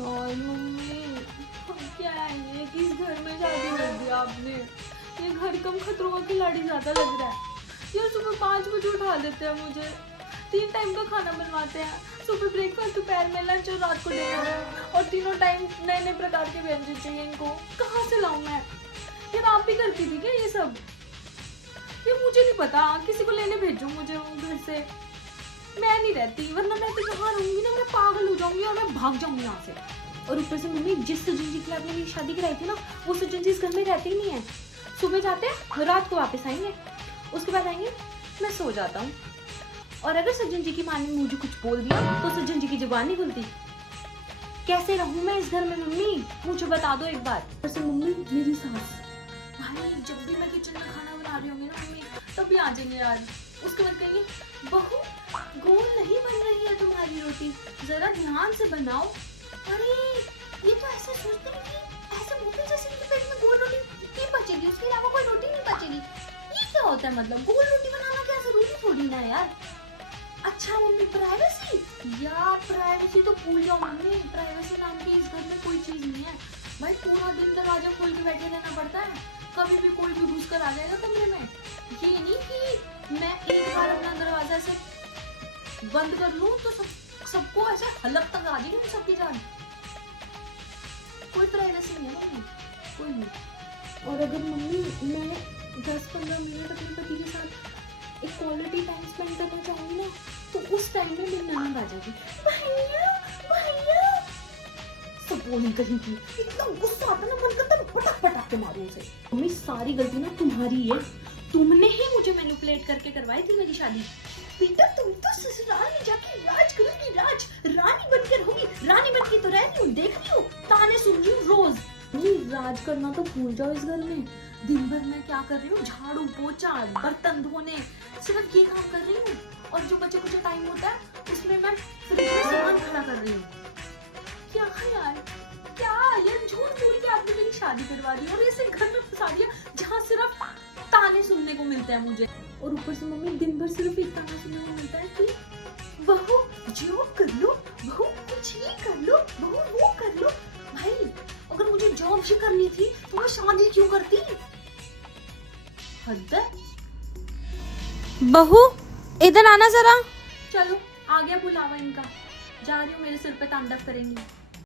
यार मम्मी, क्या है ये कि इस घर में शादी कर दिया आपने। ये घर कम खतरों का खिलाड़ी ज्यादा लग रहा है यार। सुबह 5 बजे उठा देते हैं मुझे, 3 टाइम का खाना बनवाते हैं, सुबह ब्रेकफास्ट, दोपहर में लंच और रात को डिनर, और तीनों टाइम नए नए प्रकार के व्यंजन चाहिए इनको। कहाँ से लाऊं मैं यार? आप भी करती थी क्या ये सब? ये मुझे नहीं पता, किसी को लेने भेजो मुझे घर से। मैं नहीं रहती, वरना मैं तो कहाँ रहूंगी ना, मैं पागल हो जाऊंगी और मैं भाग जाऊंगी यहाँ से। और ऊपर से मम्मी, जिस सज्जन जी के लिए आपने मेरी शादी कराई थी ना, वो सज्जन जी इस घर में रहते ही नहीं है। सुबह जाते हैं, रात को वापस आएंगे, उसके बाद आएंगे, मैं सो जाता हूँ। और अगर सज्जन जी की माँ ने मुझे कुछ बोल दिया तो सज्जन जी की जुबान नहीं खुलती। कैसे रहूँ मैं इस घर में मम्मी, मुझे बता दो एक बार। वैसे मम्मी, मेरी सास भाई, जब भी मैं किचन में खाना बना रही होंगी ना मम्मी, तभी आ जाएंगे यार। उसके बाद कहेंगे, बहू गोल नहीं बन रही है तुम्हारी रोटी, जरा ध्यान से बनाओ। अरे ये तो ऐसे सोचते हैं कि ऐसे बोलते जैसे इनके पेट में गोल रोटी नहीं बचेगी, उसके अलावा कोई रोटी नहीं बचेगी। ये क्या होता है मतलब? गोल रोटी बनाना क्या जरूरी थोड़ी ना यार। अच्छा मम्मी, प्राइवेसी या प्राइवेसी तो भूल जाओ मम्मी। प्राइवेसी नाम की इस घर में कोई चीज नहीं है भाई। पूरा दिन दरवाजा खोल के बैठे रहना पड़ता है, कभी भी कोई भी घुस कर आ जाएगा कमरे में। ये नहीं कि मैं एक बार अपना दरवाजा से बंद कर लूं तो सबको ऐसे हलक तक आ जाएगी सबकी जान। कोई प्राइवेसी नहीं है मम्मी, कोई नहीं। और अगर मम्मी मैं 10-15 मिनट अपने पति के साथ एक क्वालिटी टाइम स्पेंड करना चाहूंगी ना, तो उस टाइम में मेरी ननद आ जाएगी, भैया भैया सब बोली कहीं की। इतना गुस्सा आता ना, मन करता है पटक पटक के मारूं उसे। मम्मी, सारी गलती ना तुम्हारी है, तुमने ही मुझे मैनिपुलेट करके करवाई थी मेरी शादी। बेटा तुम तो ससुराल में जाके राज करोगी, रानी बनकर होगी। रानी बनके तो रह रही हूँ, देख रही हूँ, ताने सुन रही हूँ रोज। राज करना तो भूल जाओ इस घर में। दिन भर मैं क्या कर रही हूँ? झाड़ू पोछा, बर्तन धोने, सिर्फ ये काम कर रही हूँ। और जो बचे कुछ टाइम होता है उसमें मैं फ्रिज में सामान खड़ा कर रही हूँ। क्या यार, क्या यार, झूठ बोल के आपने मेरी शादी करवा दी और ऐसे घर में फंसा दिया जहाँ सिर्फ ताने सुनने को मिलते हैं मुझे। और ऊपर से मम्मी, दिन भर सिर्फ एक ताना सुनने को मिलता है कि बहू जॉब कर लो, बहू कुछ ये कर लो, बहू वो कर लो। भाई अगर मुझे जॉब ही करनी थी तो मैं शादी क्यों करती? हद है। बहू इधर आना जरा। चलो आ गया बुलावा इनका, जा रही हूँ, मेरे सिर पे तांडव करेंगी।